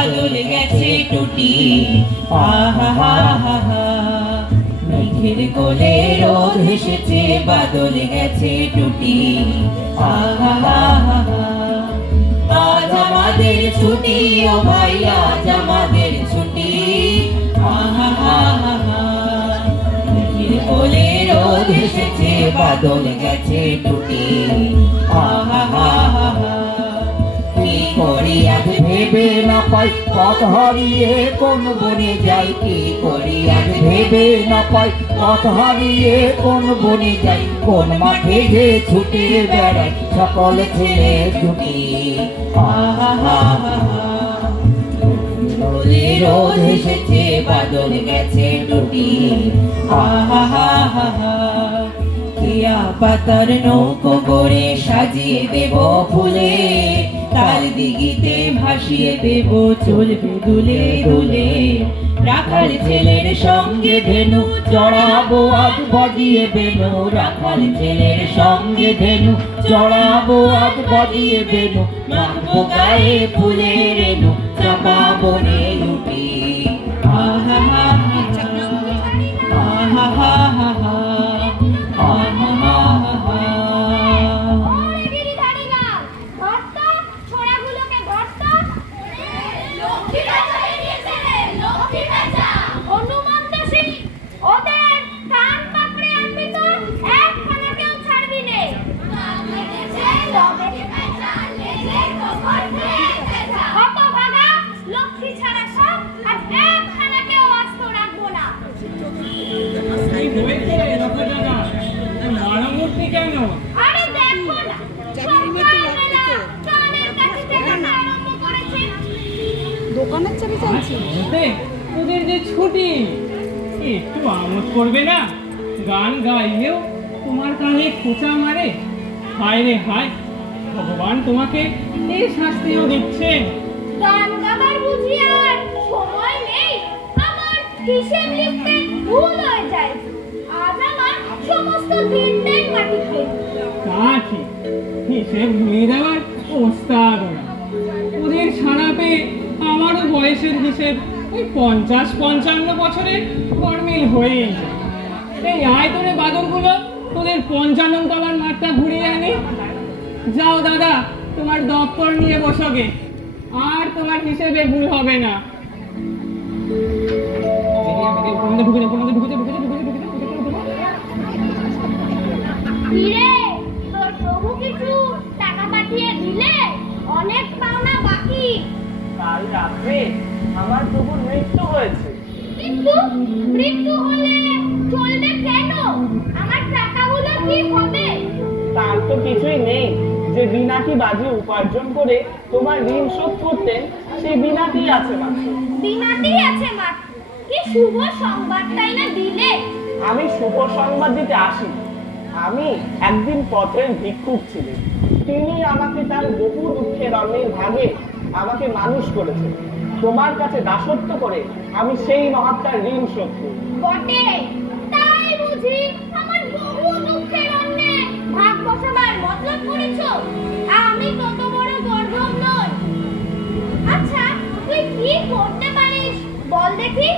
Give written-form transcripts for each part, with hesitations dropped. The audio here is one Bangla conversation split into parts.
বাদল গেছে টুটি, আহা হা হা হা। মেঘের কোলে রোদ হেসেছে, বাদল গেছে টুটি, আহা হা হা হা। আজ আমাদের ছুটি ও ভাই, আজ আমাদের ছুটি, আহা হা হা হা। মেঘের কোলে রোদ হেসেছে, বাদল গেছে টুটি, আহা হা হা হা। কি করি আজ ভেবে না পাই, পথ হারিয়ে কোন বনে যাই। কি করি আজ ভেবে না পাই, পথ হারিয়ে কোন বনে যাই। কোন মাঠে যে ছুটে বেড়াই সকল ছেলে ছুটি, আহা হা হা হা। রোদ এসেছে, বাদল গেছে টুটি, আহা হা হা হা। কেয়া পাতার নৌকো করে সাজিয়ে দেব ফুলে, তার দিঘিতে ভাসিয়ে দেব চলবে দুলে দুলে। রাখাল ছেলের সঙ্গে ধেনু চড়াবো আজ বাজিয়ে বেনু, রাখাল ছেলের সঙ্গে ধেনু চড়াবো আজ বাজিয়ে বেনু। মাখবো গায়ে ফুলের রেণু, চাপাবো রে লুটি, আহা হা হা হা, আহা হা হা হা, আহা হা হা হা। দোকানের চাবি চাইছি। তোদের যে ছুটি, একটু আমোদ করবে না? গান গাইলেও তোমার কানে খোঁচা মারে। হায় রে হায়, ভগবান তোমাকে এই শাস্তিও দিচ্ছেন। গান গাবার বুঝি আর সময় নেই? আমার হিসেব লিখতে ভুল হয়ে যায়। আজ আমার সমস্ত দিনটাই মাটিতে। তা ঠিক, হিসেব ভুলে যাওয়ার ওস্তাদ ওরা। ওদের ছাড়া পেয়ে আমারও বয়সের হিসেব ওই 50-55 বছরের গরমিল হয়েই যায়। এই আয়তনে বাদলগুলো তোদের 55 তলার মাঠটা ঘুরিয়ে আনি। যাও দাদা, তোমার দপ্তর নিয়ে বসোগে, আর তোমার হিসেবে ভুল হবে না। কিরে, তোর প্রভু কিছু টাকা পাঠিয়ে দিলে? অনেক পাওনা বাকি। কাল রাতে আমার প্রভুর মৃত্যু হয়েছে। কিন্তু মৃত্যু হলে চলবে কেন? আমার টাকাগুলো কি হবে? তার তো কিছুই নেই। যে বিনাকি বাজি উপার্জন করে তোমার ঋণ শোধ করতেন, সেই বিনাটি আছে মাত্র। বিনাটি আছে মাত্র? কি শুভ সংবাদটাই না দিলে। আমি শুভ সংবাদ দিতে আসি। আমি একদিন পথের ভিক্ষুক ছিলেন। তিনি আমাকে তার বহু দুঃখের অন্যের ভাগে আমাকে মানুষ করেছেন। তোমার কাছে দাসত্ব করে আমি সেই মহাত্মার ঋণ শোধ করি। বটে, তাই বুঝি আমার বহু দুঃখের অন্যে ভাগ বসাবার মতলব করেছো? আমি কত বড় গর্ধব নই। আচ্ছা, তুই কি করতে পারিস বল দেখি।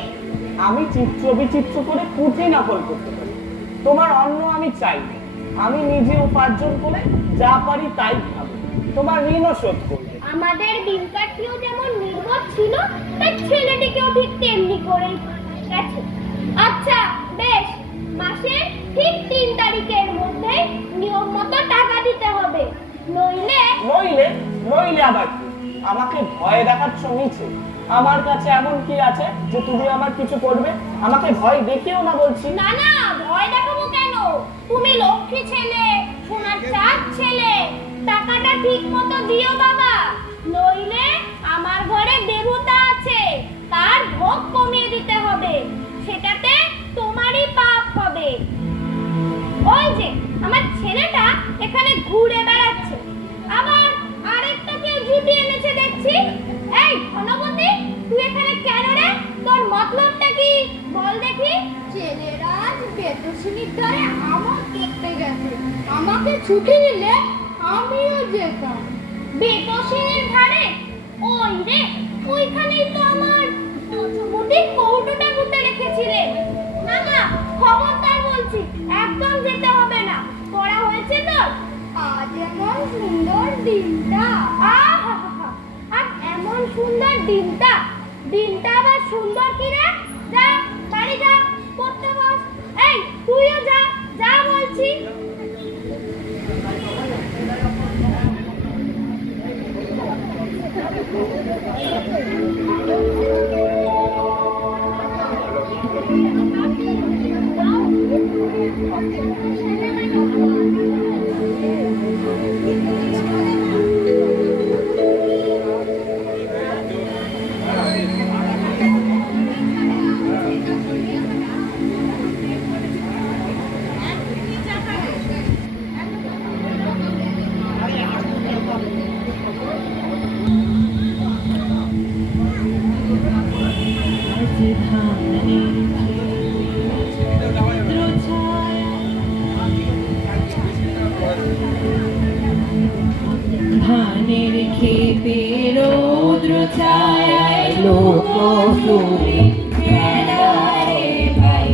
আমি চিত্র বিচিত্র করে পুঁথি নকল করতে পারি। তোমার অন্ন আমি চাই না। আমি নিজে উপার্জন করে যা পারি তাই খাবো। তোমার ঋণও শোধ করবো। আমাদের দিনকাঠিও যেমন নির্বোধ ছিল, তার ছেলেটিকেও ঠিক তেমনি করে গেছে। আচ্ছা বেশ, মাসের ঠিক 3 তারিখের মধ্যে নিয়ম মতো টাকা দিতে হবে, নইলে নইলে নইলে আবার কি? আমাকে ভয় দেখাচ্ছ মিছে। আমার কাছে এমন কি আছে যে তুমি আমার কিছু করবে? আমাকে ভয় দেখিও না বলছি। না না, ভয় দেখাবো কেন? তুমি লক্ষ্মী ছেলে, সোনার চাঁদ ছেলে। টাকাটা ঠিক মতো দিও বাবা, নইলে আমার ঘরে দেবতা আছে, তার ভোগ কমিয়ে দিতে হবে। সেটাতে তোমারই পাপ হবে। ওই যে আমার ছেলেটা এখানে ঘুরে বেড়াচ্ছে, আবার আরেকটা কেউ জুটি এনেছে দেখছি। এই ঘনবতী, তুই এখানে কেন রে? তোর মতলবটা কি বল দেখি। ছেলেরা বেতসিনীর দ্বারে আমার করতে গেছে, আমাকে ছুটি দিলে আমিও যেতাম। বেতসিনীর ধারে? ওই রে, ওইখানে এমন সুন্দর দিনটা। আহা! আর এমন সুন্দর দিনটা, দিনটা আবার সুন্দর কি রে? যা বাড়ি যা, পড়তে বস। এই তুইও যা, যা বলছি। ধানের খেতে রৌদ্র ছায়ায় লোক সুরে খেলা রে ভাই,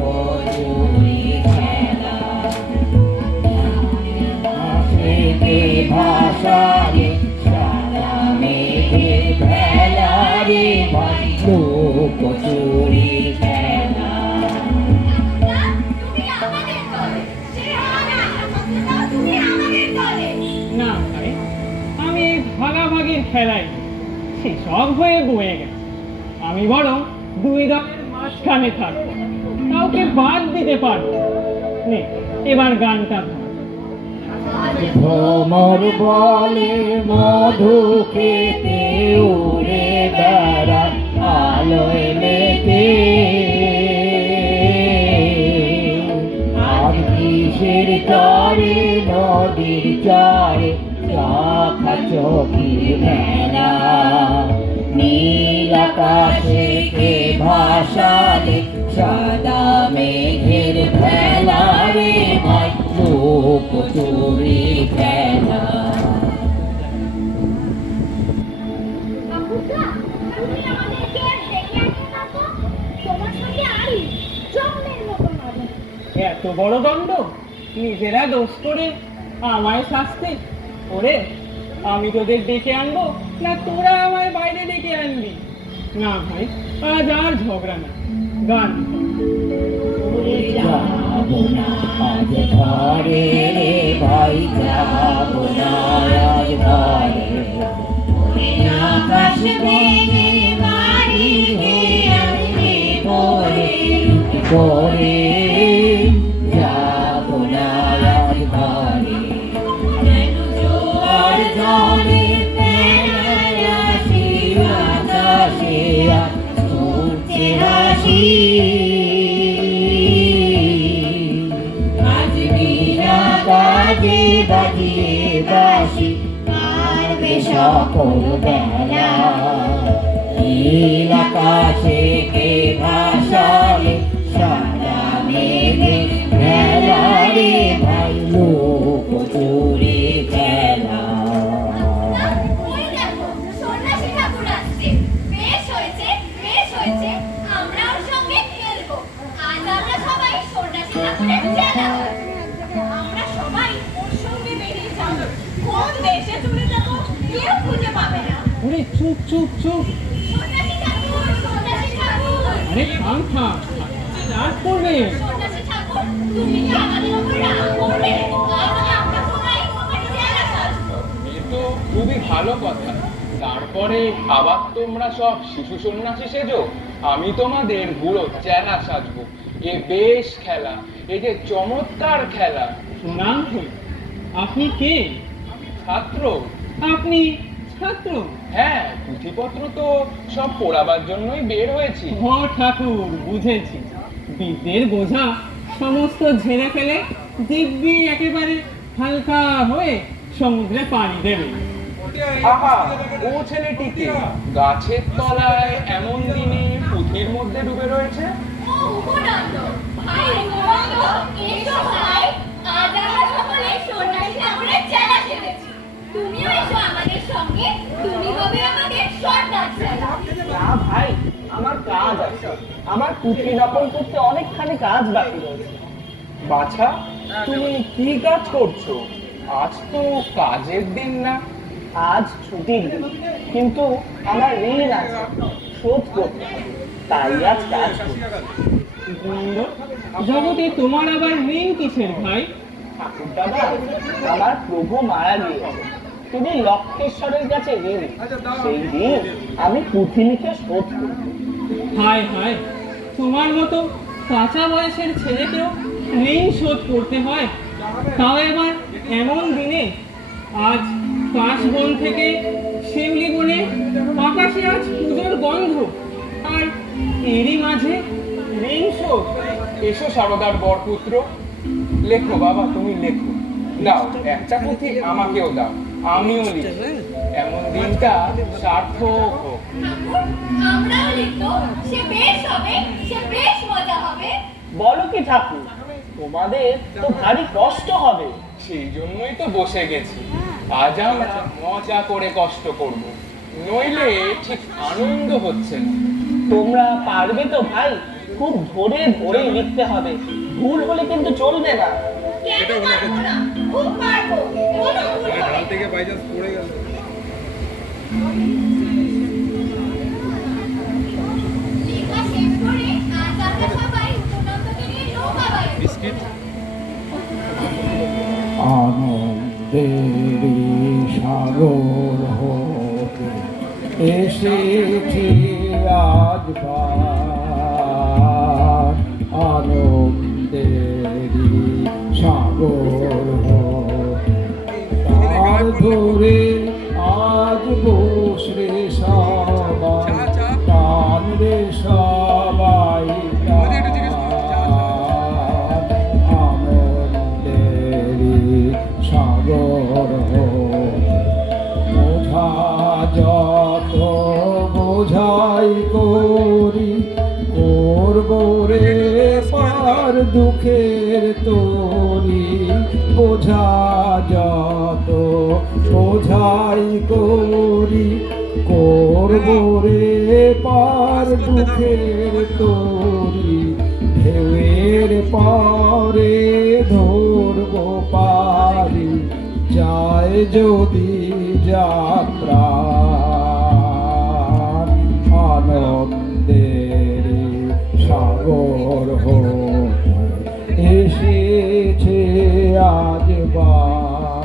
মজুরি খেলা। আকাশেতে ভাষা রে, সাদা মেঘের ভেলা রে ভাই, লোক চুরি খেলা। তুমি আমাদের দলে, তুমি আমাদের দলে। না ভাই, আমি এই ভাগাভাগির খেলাই সেসব হয়ে বয়ে গেছে। আমি বরং দুই দলের মাঝখানে থাকবো, কাউকে বাদ দিতে পারবো না। নে এবার গানটা ধর। ভ্রমর বলে মধু খেতে উড়ে বেড়ায় আলোয় মেতে, আর কিসের চরে নদীর চরে চোখা চোখি মেলা। নীল আকাশে কে ভাসালে সাদা মেঘের ভেলা রে ভাই, লোক চুরি খেলা। বাবুটা, তুমি আমাদেরকে ডেকে আনো না তো। তোমার সঙ্গে আড়ি জমের মতো মজা। এত বড় দণ্ড, নিজেরা দোষ করে আমায় শাস্তি। ওরে, আমি তোদের ডেকে আনবো না তোরা আমায় বাইরে ডেকে আনবি? না ভাই, আজ আর ঝগড়া না, গান। ওরে যাবো না আজ ঘরে রে ভাই, যাবো না আজ ঘরে। ওরে আকাশ ভেঙে বাড়ি হয়ে আসবে পরে পরে, যাবো না আজ ঘরে। যেন জোয়ার জলে ফেলায় আসি আকাশে আর ছুটছে হাসি। আজ বিনা কাজে বাজিয়ে বাসি কাঁদবে সকল বেলা। নীল আকাশে কে ভাসালে সাদা মেঘের ভেলা রে ভাই, লোক চুরি খেলা। ওই দেখো, সন্ন্যাসী ঠাকুর আসছে। বেশ হয়েছে, বেশ হয়েছে। আমরা ওর সঙ্গে খেলবো। আজ আমরা সবাই সন্ন্যাসী ঠাকুরের চেলা। আমরা সবাই ওর সঙ্গে বেরিয়ে যাবো। কোন দেশে চলে যাবো কেউ খুঁজে পাবে না। ওরে চুপ চুপ চুপ, সন্ন্যাসী ঠাকুর, সন্ন্যাসী ঠাকুর, আরে থাম থাম, রাগ করবে। সন্ন্যাসী ঠাকুর, তুমি কি আমাদের উপর রাগ করবে? আজ আমরা সবাই তোমার চেলা সাজবো। এ তো খুবই ভালো কথা। তারপরে আবার তোমরা সব শিশু সন্ন্যাসী সেজো, আমি তোমাদের বুড়ো চেনা সাজবো। এ বেশ খেলা, এ যে চমৎকার খেলা। নাম হল, আপনি কে? ছাত্র। আপনি ছাত্র? হ্যাঁ, পুঁথিপত্র তো সব পড়াবার জন্যই বের হয়েছি। হ ঠাকুর, বুঝেছি। বিদ্যের বোঝা সমস্ত ঝেড়ে ফেলে দিব্যি একেবারে হালকা হয়ে সমুদ্রে পাড়ি দেবে। আহা, ও ছেলেটিকে গাছের তলায় এমন দিনে পুঁথির মধ্যে ডুবে রয়েছে। ও উপনন্দ, ভাই উপনন্দ, এসো ভাই। আজ আমরা সকলে সন্ন্যাসী ঠাকুরের চেলা সেজেছি। তুমিও এসো আমাদের সঙ্গে, তুমি হবে আমাদের সর্দার চেলা। না ভাই, আমার কাজ আছে। আমার পুঁথি নকল করতে অনেকখানি কাজ বাকি রয়েছে। বাছা, তুমি কি কাজ করছো? আজ তো কাজের দিন না। আজ ছুটির দিন, কিন্তু আমার ঋণ আছে, শোধ করতে হবে, তাই আজ কাজ করছি। গোবিন্দ, জগতে তোমার আবার ঋণ কিসের ভাই? ঠাকুরদাদা, আমার প্রভু মারা গিয়েছে, তিনি লক্ষেশ্বরের কাছে ঋণ, সেই ঋণ আমি পুঁথি লিখে শোধ করব। হায় হায়, তোমার মতো কাঁচা বয়সের ছেলেকেও ঋণ শোধ করতে হয়, তাও এবার এমন দিনে। আজ কাশবন থেকে শিউলি বনে আকাশে আজ পুজোর গন্ধ, আর এরই মাঝে ঋণ শোধ। এসো সারদার বরপুত্র, লেখো বাবা, তুমি লেখো। দাও একটা পুঁথি আমাকেও দাও, আমিও লিখি। এমন দিনটা সার্থক হোক। আমরাও লিখতো, সে বেশ হবে, সে বেশ মজা হবে। বলো কি ঠাকুর, তোমাদের তো ভারী কষ্ট হবে। সেই জন্যই তো বসে গেছি। আজ আমরা মজা করে কষ্ট করব, নইলে ঠিক আনন্দ হচ্ছে না। তোমরা পারবে তো ভাই? খুব ধরে ধরে লিখতে হবে, ভুল হলে কিন্তু চলবে না। কেন পারবো না? খুব পারবো, কোনো ভুল হবে না। লেখা শেষ করে আজ আমরা সবাই উপনন্দকে নিয়ে নৌকা বাইরে। আনন্দেরি সাগর হতে এসেছি আজবার, আনন্দেরি সাগর হতে তার ধরে আজ বসরে সবাই, টান রে সবাই সাগর বোঝা যত বোঝাই করি, করব রে পার দুঃখের তরি। বোঝা যত বোঝাই করি, করব রে পার দুঃখের তরি। ঢেউয়ের পরে ধরব পারি, যায় যদি যাত্রা। আনন্দের সাগর হতে এসেছে আজবার,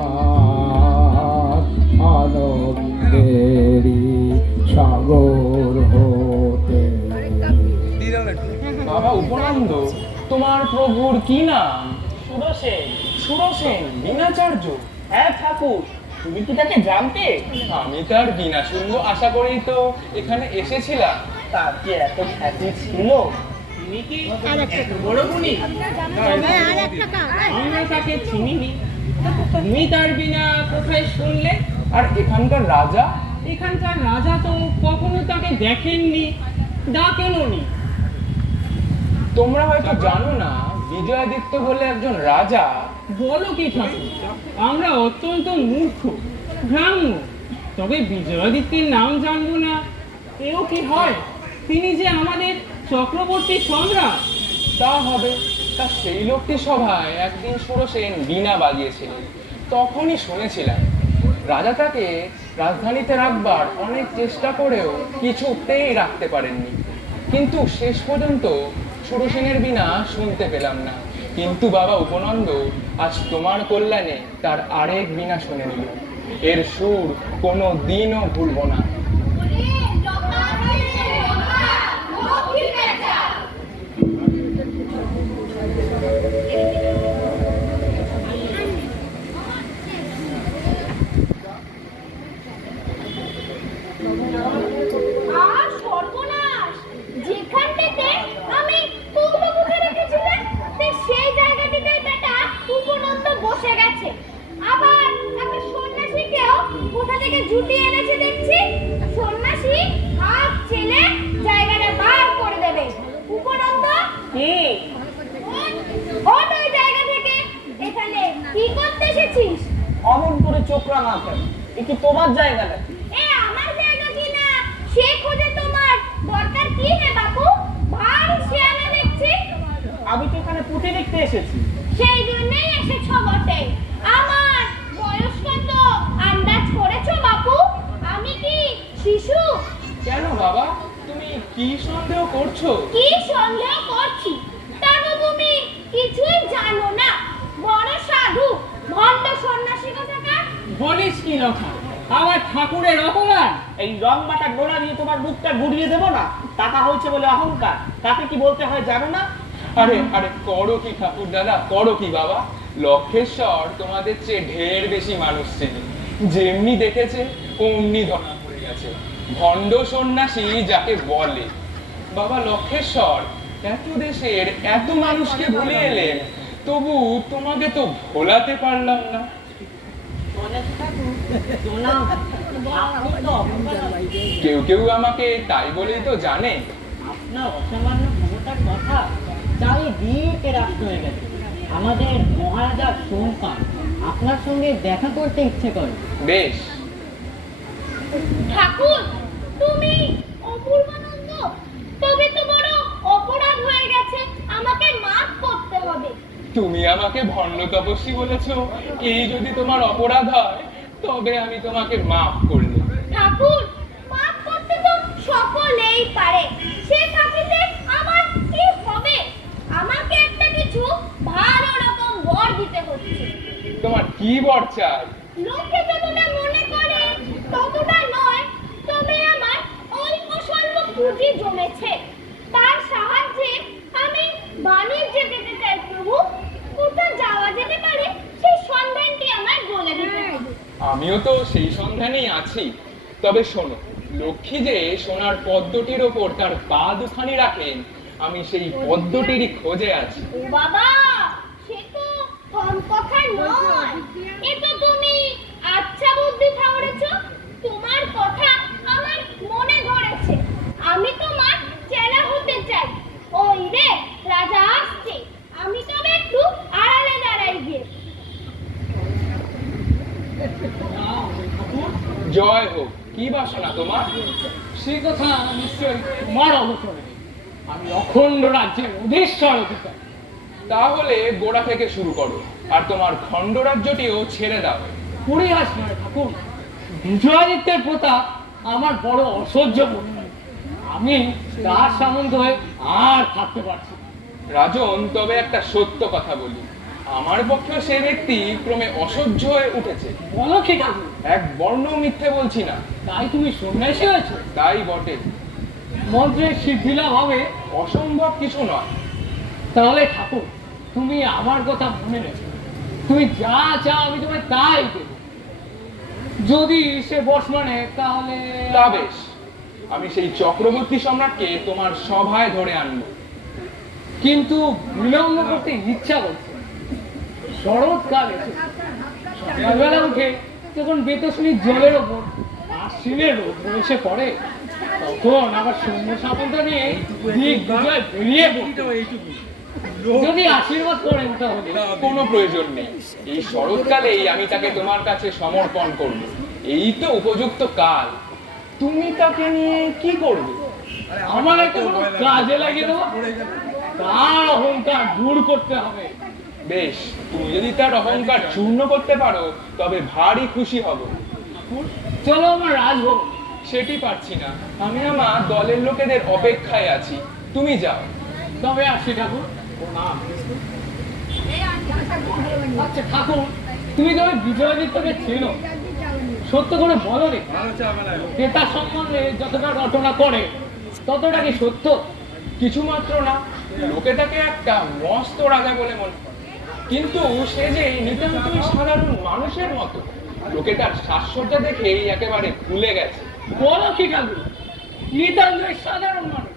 আনন্দের সাগর হতে। বাবা উপনন্দ, তোমার প্রভুর কি নাম? সুরসেন। সুরসেন বীণাচার্য? হ্যাঁ ঠাকুর, তুমি কি তাকে জানতে? আমি তার বীণা শুনবো আশা করেই তো এখানে এসেছিলাম। তার কি এত খ্যাতি ছিল? তিনি কি এত বড় গুণী? আমরা তাকে চিনিনি। তুমি তার বিনা কোথায় শুনলে? আর এখানকার রাজা? এখানকার রাজা তো কখনো তাকে দেখেননি, ডাকেননি। তোমরা হয়তো জানো না, বিজয়াদিত্য বলে একজন রাজা। বলো কি ঠাকুর, আমরা অত্যন্ত মূর্খ, গ্রাম্য, তবে বিজয়াদিত্যের নাম জানবো না এও কি হয়? তিনি যে আমাদের চক্রবর্তী সম্রাট। তা হবে, তা সেই লোকটি সভায় একদিন সুরসেন বীণা বাজিয়েছিলেন, তখনই শুনেছিলাম। রাজা তাকে রাজধানীতে রাখবার অনেক চেষ্টা করেও কিছুতেই রাখতে পারেননি, কিন্তু শেষ পর্যন্ত সুরসেনের বীণা শুনতে পেলাম না। কিন্তু বাবা উপনন্দ, আজ তোমার কল্যাণে তার আরেক বীণা শুনে নিল। এর সুর কোনো দিনও ভুলব না। ওরে লতা রে লতা, লক্ষ্মীর বেটা। আর সর্বনাশ, যেখানটাতে আমি তুলবো মুখে রেখেছিলাম, সেই জায়গাটিতেই বেটা উপনন্দ বসে গেছে। আবার একটা সন্ন্যাসীকেও কোথা থেকে জুটিয়ে এনেছে দেখছি। সন্ন্যাসী হাত ছেলে জায়গাটা বার করে দেবে। উপনন্দ, কি? ওঠ ওই জায়গা থেকে। এখানে কি করতে এসেছিস? অমন করে চোখ রাঙা কেন? এ কি তোমার জায়গা নাকি? এ আমার জায়গা কিনা সে খোঁজে তোমার দরকার কি হে বাপু? ভারী শেয়ানা দেখছি। আমি তো এখানে পুঁথি লিখতে এসেছি। সেই জন্যই এসেছ বটে। আমার কেন বাবা, তুমি কি সন্দেহ করছো? কি সন্দেহ করছি? তা তো তুমি কিছুই জানো না। বড় সাধু ভণ্ড সন্ন্যাসী কোথাকার। বলিস কি লক্ষা, আমার ঠাকুরের অপমান। এই রং বাটা গোড়া দিয়ে তোমার মুখটা গুড়িয়ে দেবো না? টাকা হয়েছে বলে অহংকার, তাকে কি বলতে হয় জানো না? আরে আরে করো কি ঠাকুর দাদা, করো কি বাবা? লক্ষেশ্বর তোমাদের চেয়ে ঢের বেশি মানুষ চেনে, যেমনি দেখেছে অমনি ধরা পড়ে গেছে। ভণ্ড সন্ন্যাসী যাকে বলে। বাবা লক্ষেশ্বর এত দেশের এত মানুষকে ভুলে এলেন, তবু তোমাকে তো ভোলাতে পারলাম না। কেউ কেউ আমাকে তাই বলেই তো জানে। আপনার অসামান্য ক্ষমতার কথা চারিদিকে রাষ্ট্র হয়ে গেছে। আমাদের মহারাজা সোমপান আপনার সঙ্গে দেখা করতে ইচ্ছে করে। বেশ, ঠাকুর, তুমি অপূর্বানন্দ, তবে তো বড় অপরাধ হয়ে গেছে, আমাকে মাফ করতে হবে। তুমি আমাকে ভণ্ড তপস্বী বলেছো, এই যদি তোমার অপরাধ হয় তবে আমি তোমাকে মাফ করলাম। ঠাকুর, মাফ করতে তো সকলেই পারে, সে থাকিতে আমার কি হবে? আমাকে একটা কিছু ভালো রকম বর দিতে হচ্ছে। তোমার কি বর চাই? লোকে যতটা মনে করে ততটা নয়, তবে আমার অল্প স্বল্প পুঁজি জমেছে, তার সাহায্যে আমি বাণিজ্যে যেতে চাই প্রভু। কোথায় যাওয়া যেতে পারে সেই সন্ধানটি আমার বলে দিতে হবে। আমিও তো সেই সন্ধানেই আছি। তবে শোনো, লক্ষ্মী যে সোনার পদ্মটির ওপর তার পা দুখানি রাখেন, আমি সেই পদ্মটিরই খোঁজে আছি। ও বাবা, সে তো কম কথা নয়। এ তো তুমি আচ্ছা বুদ্ধি ঠাউরেছ। তোমার কথা আমার মনে ধরেছে। আমি তোমার চেলা হতে চাই। ওই রে, রাজা আসছে। আমি তবে একটু আড়ালে দাঁড়াই গিয়ে। জয় হোক, কি বাসনা তোমার? সে কথা নিশ্চয় তোমার অবসরে নেই। আমি অখণ্ড রাজ্যের অধীশ্বর অধিকারী। তাহলে গোড়া থেকে শুরু করো, আর তোমার খণ্ড রাজ্যটিও ছেড়ে দাও। পরিহাস নয় ঠাকুর, বিজয়াদিত্যের প্রতাপ আমার বড় অসহ্য বোধ হয়। আমি তার সামন্ত হয়ে আর থাকতে পারছি না। রাজন, তবে একটা সত্য কথা বলি, আমার পক্ষে সে ব্যক্তি ক্রমে অসহ্য হয়ে উঠেছে। বলো কি ঠাকুর? এক বর্ণ মিথ্যে বলছি না। তাই তুমি সন্ন্যাসী হয়েছো? তাই বটে, মন্ত্রের সিদ্ধি লাভ হবে? অসম্ভব কিছু নয়। তাহলে ঠাকুর, তুমি আমার কথা মনে রেখো। তুমি যা চাও আমি তোমায় তাই দেব। যদি সে বস মানে তাহলে তা বেশ, আমি সেই চক্রবর্তী সম্রাটকে তোমার সভায় ধরে আনবো। কিন্তু বিলম্ব করতে ইচ্ছা করছে। শরৎকাল এসে সকালবেলা উঠে যখন বেতসিনীর জলের ওপর আশ্বিনের রৌদ্র এসে পড়ে, তখন আবার সৈন্য সামন্ত নিয়ে দিগ্বিজয় বেরিয়ে পড়তে। যদি আশীর্বাদ করেন তাহলে। কোনো প্রয়োজন নেই, এই শরৎকালেই আমি তাকে তোমার কাছে সমর্পণ করব। এই তো উপযুক্ত কাল। তুমি তাকে নিয়ে কি করবে? আমার একটা কোনো কাজে লাগিয়ে দেবো। তার অহংকার দূর করতে হবে। বেশ, তুমি যদি তার অহংকার চূর্ণ করতে পারো তবে ভারী খুশি হব। চলো আমার রাজভবন। সেটি পারছি না, আমি আমার দলের লোকেদের অপেক্ষায় আছি। তুমি যাও। তবে আসি ঠাকুর। প্রণাম। আচ্ছা ঠাকুর, তুমি তবে বিজয়াদিত্যকে চেনো? সত্য করে বলো রে, নেতার সম্বন্ধে যতটা রটনা করে ততটা কি সত্য? কিছু মাত্র না, লোকে তাকে একটা মস্ত রাজা বলে মনে করে, কিন্তু সে যে নিতান্তই সাধারণ মানুষের মতো। লোকে তার সাজসজ্জা দেখেই একেবারে ভুলে গেছে। বলো কি ঠাকুর, নিতান্তই সাধারণ মানুষ?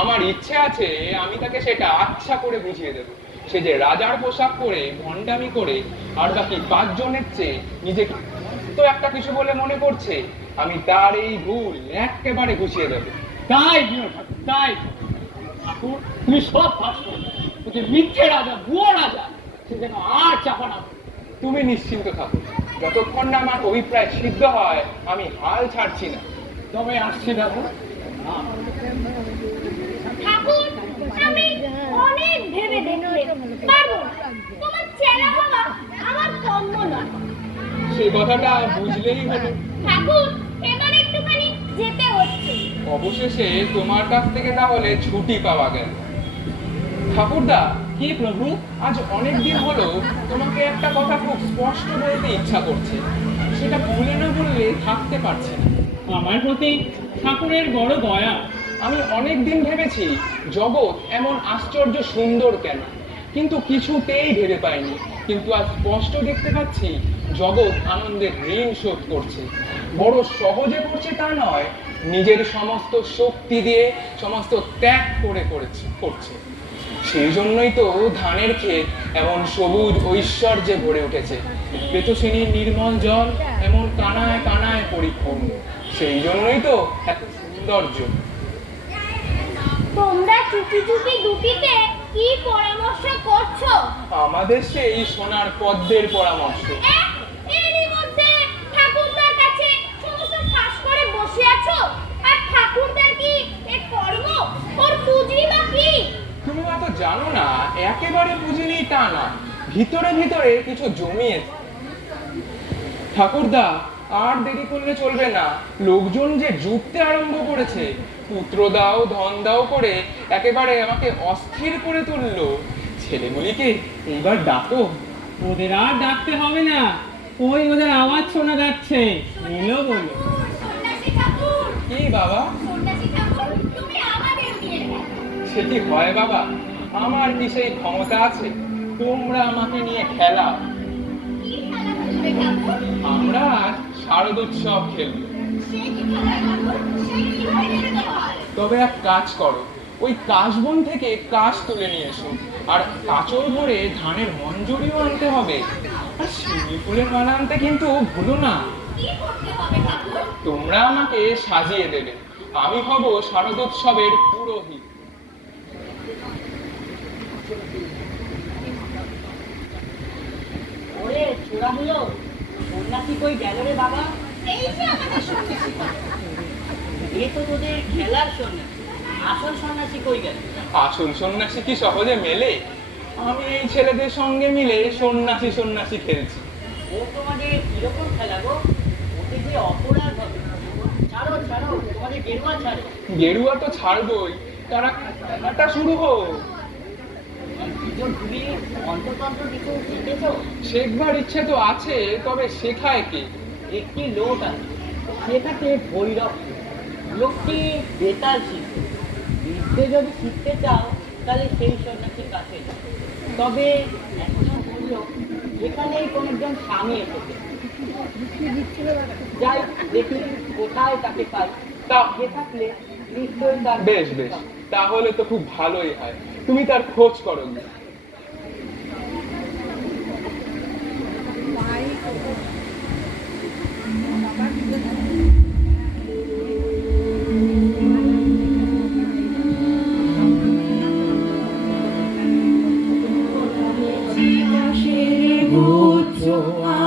আমার ইচ্ছে আছে আমি তাকে সেটা আচ্ছা করে বুঝিয়ে দেব। সে যে রাজার পোশাক পরে ভণ্ডামি করে আর বাকি 5 জনের চেয়ে নিজেকে তো একটা কিছু বলে মনে করছে, আমি তার এই ভুল একেবারে গুছিয়ে দেব। তাই দিও ঠাকুর, তাই। ঠাকুর, তুমি সব ফাঁস করো। ও যে মিথ্যে রাজা, ভুয়ো রাজা, সে যেন আর চাপা না পড়ে। তুমি নিশ্চিন্ত থাকো, যতক্ষণ না আমার অভিপ্রায় সিদ্ধ হয় আমি হাল ছাড়ছি না। তবে আসছি ঠাকুর। ঠাকুর, আমি অনেক ভেবে দেখলে পারবো না। তোমার চেলা হওয়া আমার কম্য নয়। সে কথাটা বুঝলেই হলো। ঠাকুর, এবার একটুখানি যেতে হচ্ছে। অবশেষে তোমার কাছ থেকে তাহলে ছুটি পাওয়া গেল। ঠাকুরদা, কি প্রভু? আজ অনেক দিন হলো তোমাকে একটা কথা খুব স্পষ্ট বলতে ইচ্ছা করছে, সেটা ভুলে না বললে থাকতে পারছি না। আমার প্রতি ঠাকুরের বড় দয়া। আমি অনেক দিন ভেবেছি জগৎ এমন আশ্চর্য সুন্দর কেন, কিন্তু কিছুতেই ভেবে পাইনি। কিন্তু আজ স্পষ্ট দেখতে পাচ্ছি জগৎ আনন্দের ঋণ শোধ করছে। বড় সহজে করছে তা নয়, নিজের সমস্ত শক্তি দিয়ে, সমস্ত ত্যাগ করছে। সেই জন্যই তো ধানের ক্ষেত এমন সবুজ ঐশ্বর্যে ভরে উঠেছে, পেতশ্রেণীর নির্মল জল এমন কানায় কানায় পরিপূর্ণ। সেই জন্যই তো এত সৌন্দর্য। তোমরা চুপি চুপি দুটিতে কি পরামর্শ করছো? আমাদের সেই সোনার পদ্মের পরামর্শ। এরই মধ্যে ঠাকুরদার কাছে সমস্ত ফাঁস করে বসে আছো, আর ঠাকুরদার কি এ কর্ম, ওর পুঁজি বা কি? তুমি হয়তো জানো না, একেবারে বুঝিনি তা না, ভিতরে ভিতরে কিছু জমিয়েছে। ঠাকুরদা, আর দেরি করলে চলবে না, লোকজন যে জুটতে আরম্ভ করেছে। পুত্র দাও ধন দাও করে একেবারে আমাকে অস্থির করে তুললো। ছেলেগুলিকে এইবার ডাকো। ওদের আর ডাকতে হবে না, ওই ওদের আওয়াজ শোনা যাচ্ছে, এলো বলো। সন্ন্যাসী ঠাকুর, কি বাবা? সন্ন্যাসী ঠাকুর, তুমি আমাদের নিয়ে গেলে। সে কি হয় বাবা? আমার কি সেই ক্ষমতা আছে? তোমরা আমাকে নিয়ে খেলা। কি খেলা খেলবে ঠাকুর? আমরা আজ শারদোৎসব খেলব। সে কি খেলা ঠাকুর? সে কিভাবে খেলতে হয়? তবে এক কাজ করো, ওই কাশবন থেকে কাশ তুলে নিয়ে এসো, আর কাঁচর ভরে ধানের মঞ্জুরিও আনতে হবে। আর শিউলি ফুলের মালা আনতে কিন্তু ভুলো না। কি করতে হবে ঠাকুর? তোমরা আমাকে সাজিয়ে দেবে, আমি হব শারদোৎসবের পুরোহিত। ওরে ছোড়াগুলো, সন্ন্যাসী কই গেল রে বাবা? এই যে আমাদের সন্ন্যাসী ঠাকুর। এ তো তোদের খেলার সন্ন্যাসী, আসল সন্ন্যাসী কই গেল? আসল সন্ন্যাসী কি সহজে মেলে? আমি এই ছেলেদের সঙ্গে মিলে সন্ন্যাসী সন্ন্যাসী খেলছি। ও তোমাদের কিরকম খেলা গো? ওতে যে অপরাধ হবে। ছাড়ো ছাড়ো, তোমাদের গেরুয়া ছাড়ো। গেরুয়া তো ছাড়বই, তারা খেলাটা শুরু হোক। দুজন তুমি অন্ততন্ত্র কিছু শিখেছো? শেখবার ইচ্ছে তো আছে, তবে শেখায় কে? একটি লোক আছে, সেটাকে ভৈরব। লোকটি বেতাল শিখে। বিদ্যে যদি শিখতে চাও তাহলে সেই সন্ন্যাসীর কাছে যাও। তবে এখনো বললো এখানেই কোনজন স্বামী এসেছে। যাই দেখি কোথায় তাকে পাই, তা যে থাকলে নিশ্চয়ই তার বেশ বেশ, তাহলে তো খুব ভালোই হয়। তুমি তার খোঁজ করো গিয়ে। কাশের গুচ্ছ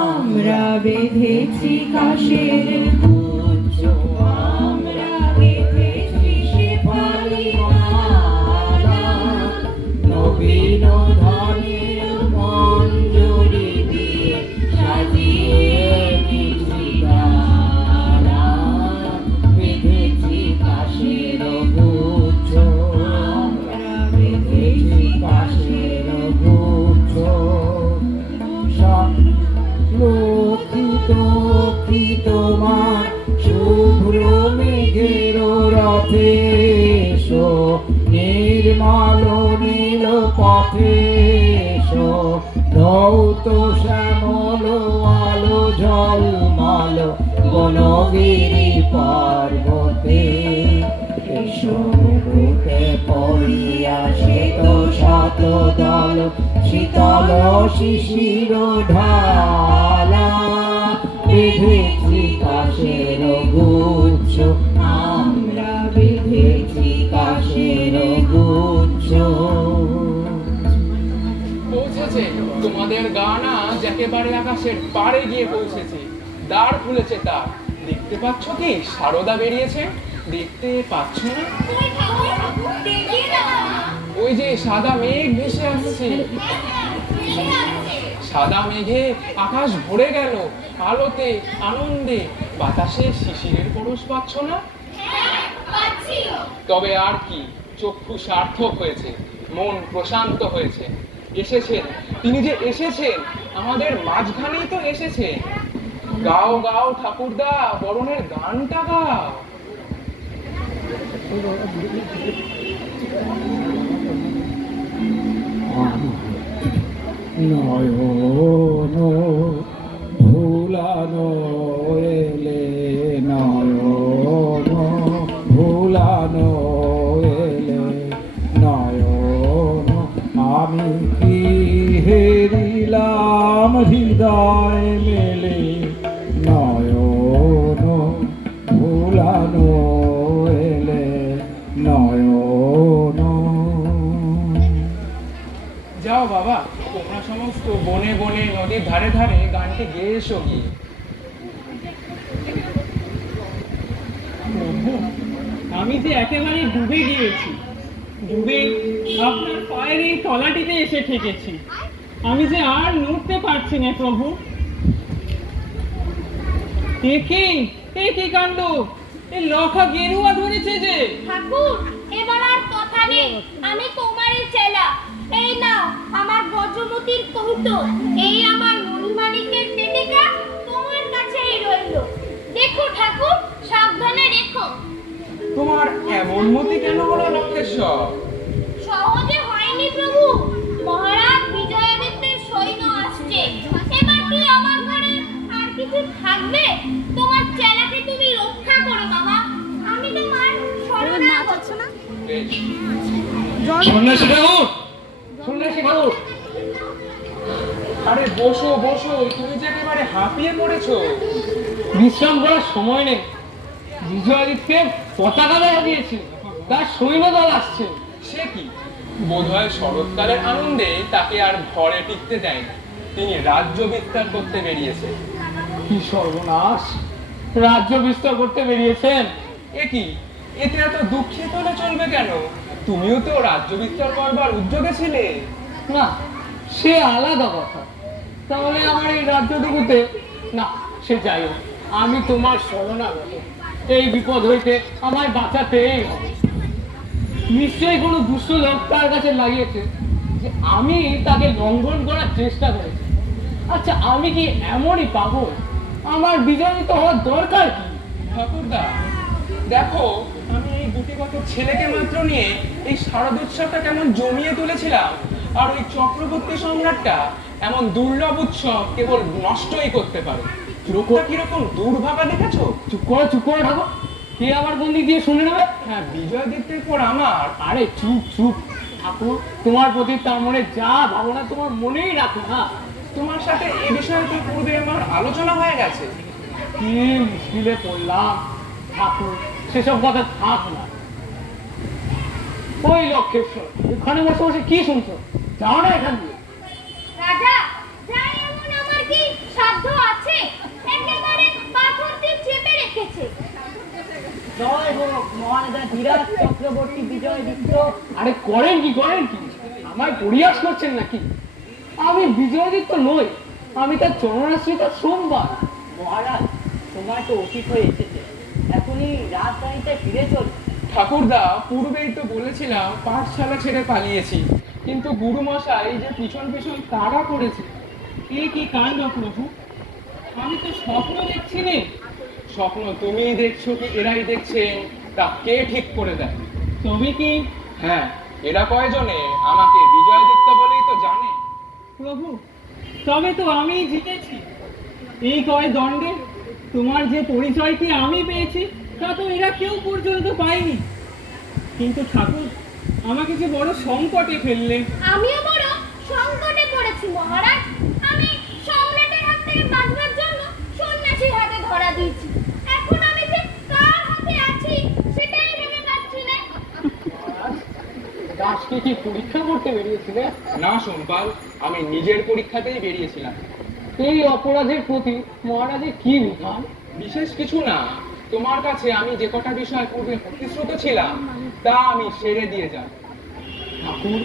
আমরা বেঁধেছি, কাশের গুচ্ছ আমরা বেঁধেছি, শেফালি মালা নবীন ধানের মঞ্জুরি দিয়ে সাজিয়ে দিছি ডালা। বেঁধেছি কাশের গুচ্ছ আমরা বেঁধেছি, কাশের গুচ্ছ লক্ষিত তোমার শুভ্র মেঘের রথে এসো, নির্মল নীল পথে এসো, ধৌত শ্যামল আলো ঝলমল বনগিরি পর্বতে এসো। মুকুটে পড়িয়া শ্বেত শত দল শীতল শিশির ঢালা। বেঁধেছি কাশের গুচ্ছ আমরা বেঁধেছি, কাশের গুচ্ছ। পৌঁছেছে তোমাদের গান আজ একেবারে আকাশের পাড়ে গিয়ে পৌঁছেছে। দ্বার খুলেছে তার। দেখতে পাচ্ছ কি সারদা বেরিয়েছে? দেখতে পাচ্ছ না? কই ঠাকুর? দেখি না। ওই যে সাদা মেঘ ভেসে আসছে। ভেসে আসছে। সাদা মেঘে আকাশ ভরে গেল, আলোতে আনন্দে। বাতাসে শিশিরের পরশ পাচ্ছ না? হ্যাঁ, পাচ্ছি। তবে আর কি, চক্ষু সার্থক হয়েছে, মন প্রশান্ত হয়েছে। এসেছেন, তিনি যে এসেছেন, আমাদের মাঝখানেই তো এসেছেন। গাও গাও ঠাকুরদা, বরণের গানটা গাও। নয়ন ভুলানো এলে, নয়ন ভুলানো এলে, নয়ন আমি কি হেরিলাম হৃদয় মেলে, নয়ন ভুলানো এলে, নয়ন। যাও বাবা, তোমরা সমস্ত বনে বনে নদীর ধারে ধারে গানটি গেয়ে এসো গিয়ে। প্রভু, আমি যে একেবারে ডুবে গিয়েছি, ডুবে আপনার পায়ের এই তলাটিতে এসে ঠেকেছি। আমি যে আর নড়তে পারছি না প্রভু। এ কি কাণ্ড! এই লখা গেরুয়া ধরেছে যে। ঠাকুর, এবার আর কথা নেই, আমি তোমারই চেলা। এই নাও আমার বজ্রমতির কৌটো, এই আমার মণিমাণিকের টেটেকা তোমার কাছেই রইল। দেখো ঠাকুর, সাবধানে রেখো। তোমার এমন মতি কেন হলো লঙ্কেশ্বর? সহজে হয়নি প্রভু, মহারাজ বিজয়াদিত্যের সৈন্য আসছে। এবার কি আমার ঘরে আর কিছু থাকবে? তোমার চেলাকে তুমি রক্ষা করো বাবা, আমি তোমার শরণাগত। বেশ। সন্ন্যাসী ঠাকুর, সন্ন্যাসী ঠাকুর, আরে বসো বসো, তুমি যে একেবারে হাঁপিয়ে পড়েছো। বিশ্রাম করার সময় নেই। বিজয়াদিত্যের পতাকা দেখা দিয়েছে, তার সৈন্যদল আসছে। সে কি, বোধহয় শরৎকালের আনন্দে তাকে আর ঘরে টিকতে দেয়নি, তিনি রাজ্য বিস্তার করতে বেরিয়েছে। কি সর্বনাশ! রাজ্য বিস্তার করতে বেরিয়েছেন? এ কি, এতে এত দুঃখিত হলে চলবে কেন? তুমিও তো রাজ্য বিস্তার করবার উদ্যোগে ছিলে। না, সে আলাদা কথা। তাহলে আমার এই রাজ্যটুকুতে না, সে যাই হোক, আমি তোমার শরণাগত। এই বিপদ হইতে আমায় বাঁচাতেই হবে। নিশ্চয়ই কোনো দুষ্ট লোক তার কাছে লাগিয়েছে যে আমি তাকে লঙ্ঘন করার চেষ্টা করেছি। আচ্ছা, আমি কি এমনই পাগল? আমার বিজয়িত হওয়ার দরকার কি? ঠাকুরদা, দেখো, আমি এই গুটিগত ছেলেকে মাত্র নিয়ে এই শারদোৎসবটা কেমন জমিয়ে তুলেছিলাম, আর ওই চক্রবর্তী সম্রাটটা এমন দুর্লভ উৎসব কেবল নষ্টই করতে পারে। লোকটা কিরকম দুর্ভাগা দেখেছো? চুপ করো ঠাকুর, কে আমার বন্দি দিয়ে শুনে নেবে? হ্যাঁ, বিজয়দিত্যের পর আমার। আরে চুপ ঠাকুর, তোমার প্রতি তার মনে যা ভাবনা তোমার মনেই রাখো না। তোমার সাথে এ বিষয়ে তো পূর্বে আমার আলোচনা হয়ে গেছে। কি মুশকিলে পড়লাম ঠাকুর, সেসব কথা থাক না। ওই লক্ষেশ্বর, এখানে বসে বসে কি শুনছো? যাও না এখান দিয়ে। রাজা, যাই এমন আমার কি সাধ্য আছে? একেবারে পাথর দিয়ে চেপে রেখেছে। জয় হোক মহারাজা ধীরাজ চক্রবর্তী বিজয়াদিত্য। আরে করেন কি আমায় পরিহাস করছেন নাকি? আমি বিজয়াদিত্য নই, আমি তার চরণাশ্রিত সোমবার। মহারাজ, সময় তো অতীত হয়ে এসেছে, এখনই রাজধানীতে ফিরে চল। ঠাকুরদা, পূর্বেই তো বলেছিলাম পাঠশালা ছেড়ে পালিয়েছি, কিন্তু গুরুমশাই যে পিছন পিছন তাড়া করেছে। এ কি কাণ্ড প্রভু! আমি তো স্বপ্ন দেখছি রে। স্বপ্ন তুমিই দেখছো কি এরাই দেখছেন, তা কে ঠিক করে দেয়? তবে কি হ্যাঁ, এরা কয়জনে আমাকে বিজয়দিত্য বলেই তো জানে। প্রভু, তবে তো আমি জিতেছি। এই কয় দণ্ডে তোমার যে পরিচয়টি আমি পেয়েছি তা তো এরা কেউ পর্যন্ত পায়নি। কিন্তু ঠাকুর, আমাকে যে বড় সংকটে ফেললে। আমিও বড় সংকটে পড়েছি মহারাজ। আমি সম্রাটের হাত থেকে বাঁচবার জন্য সন্ন্যাসীর হাতে ধরা দিয়েছি। এখন আমি যে কার হাতে আছি সেটাই ভেবে পাচ্ছি না। দাসকে কি পরীক্ষা করতে বেরিয়েছিলে? না সোমপাল, আমি নিজের পরীক্ষাতেই বেরিয়েছিলাম। এই অপরাধের প্রতি মহারাজের কি বিধান? বিশেষ কিছু না, তোমার কাছে আমি যে কটা বিষয় পূর্বে প্রতিশ্রুত ছিলাম তা আমি সেরে দিয়ে যাব। ঠাকুর,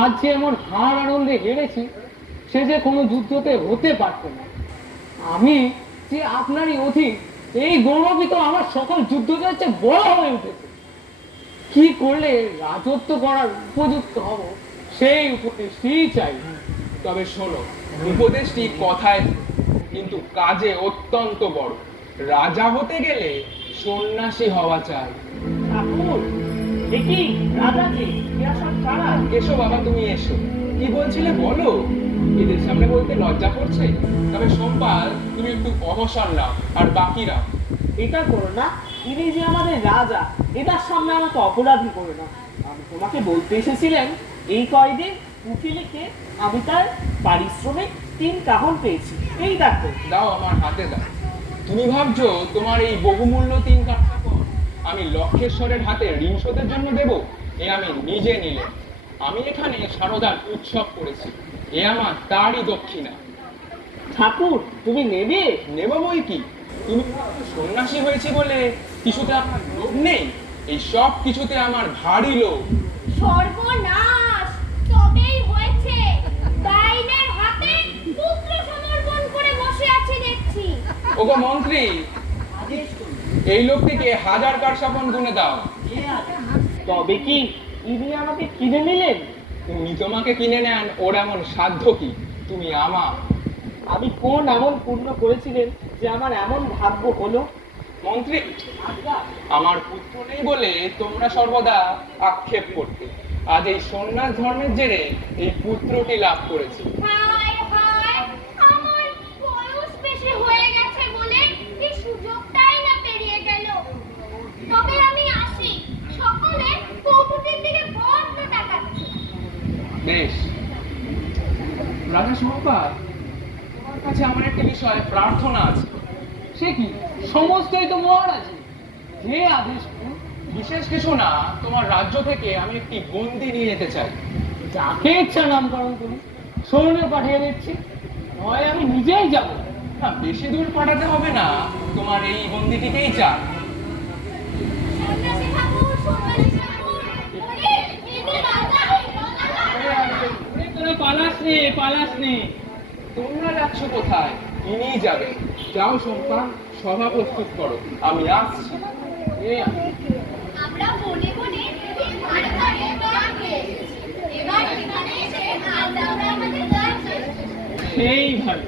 আজ যে এমন হার আনন্দে হেরেছি সে যে কোনো যুদ্ধতে হতে পারত না। আমি যে আপনারই অধীন, এই গৌরবই তো আমার সকল যুদ্ধ যাচ্ছে বড় হয়ে উঠেছে। কি করলে রাজত্ব করার উপযুক্ত হব সেই উপদেশটি চাই। তবে শোনো, উপদেশটি কথায় কিন্তু কাজে অত্যন্ত বড়। রাজা হতে গেলে সন্ন্যাসী হওয়া চাই। ঠাকুর, এ কি রাজাজি, এরা সব কারা? এসো বাবা, তুমি এসো। কি বলছিলে বলো? এদের সামনে বলতে লজ্জা করছে? তবে সোমবার তুমি একটু অবসর নাও, আর বাকিরা এটা করো না, ইনি যে আমাদের রাজা, এটার সামনে আমাকে অপরাধী করো না। আমি তোমাকে বলতে এসেছিলেন, এই কয়দিন পুঁথি লিখে আমি তার পারিশ্রমিক 3 কাহন পেয়েছি। এই দেখো। দাও, আমার হাতে দাও। তুমি ভাবছো তোমার এই বহুমূল্য 3 কাঠা আমি লক্ষেশ্বরের হাতে ঋণ শোধের জন্য দেব? এ আমি নিজে নিলে। আমি এখানে সারদার উৎসব করেছি, এ আমার তারই দক্ষিণা। ঠাকুর, তুমি নেবে? নেব বই কি? তুমি সন্ন্যাসী হয়েছি বলে কিছুতে আমার লোভ নেই? এই সব কিছুতে আমার ভারী লোভ। সর্বনাশ তবেই হয়েছে। ডাইনের হাতে পুত্র সমর্পণ করে বসে আছি দেখছি। ওগো মন্ত্রী, এই লোকটিকে 1000 কাঠসাপন গুনে দাও। তবে কি ইনি আমাকে কিনে নিলেন? তুমি তোমাকে কিনে নেন, ওর এমন সাধ্য কি? তুমি আমার। আমি কোন এমন পুণ্য করেছিলেন যে আমার এমন ভাগ্য হলো? মন্ত্রী, আমার পুত্র নেই বলে তোমরা সর্বদা আক্ষেপ করতে। আজ এই সন্ন্যাস ধর্মের জেরে এই পুত্রটি লাভ করেছি। হায় হায়, আমার বয়স বেশি হয়ে গেছে বলে এই সুযোগটাই না পেরিয়ে গেল। তবে আমি আসি, সকলে কৌতুকের দিকে বড্ড তাকাচ্ছে। বেশ। রাজা সম্পাদ, তোমার কাছে আমার একটা বিষয়ে প্রার্থনা আছে। সে কি? সমস্তই তো মহারাজ, যে আদেশ করুন। বিশেষ কিছু না, তোমার রাজ্য থেকে আমি একটি বন্দি নিয়ে যেতে চাই। যাকে ইচ্ছা নামকরণ করুন, সৈন্য পাঠিয়ে দিচ্ছি, নয় আমি নিজেই যাব। না, বেশি দূর পাঠাতে হবে না, তোমার এই বন্দিটিকেই চাই। সন্ন্যাসী ঠাকুর, সন্ন্যাসী ঠাকুর, ওরে, এই যে রাজা, তোরা পালাস নে, পালাস নে। তোমরা যাচ্ছ কোথায়? ইনিই যাবেন। যাও শম্পা, সভা প্রস্তুত করো, আমি আসছি। আমরা বনে বনে এই ভারতবর্ষে গান গেয়ে এসেছি। এবার এখানে এসে আজ আমরা আমাদের গান শেষ করব। সেই ভালো।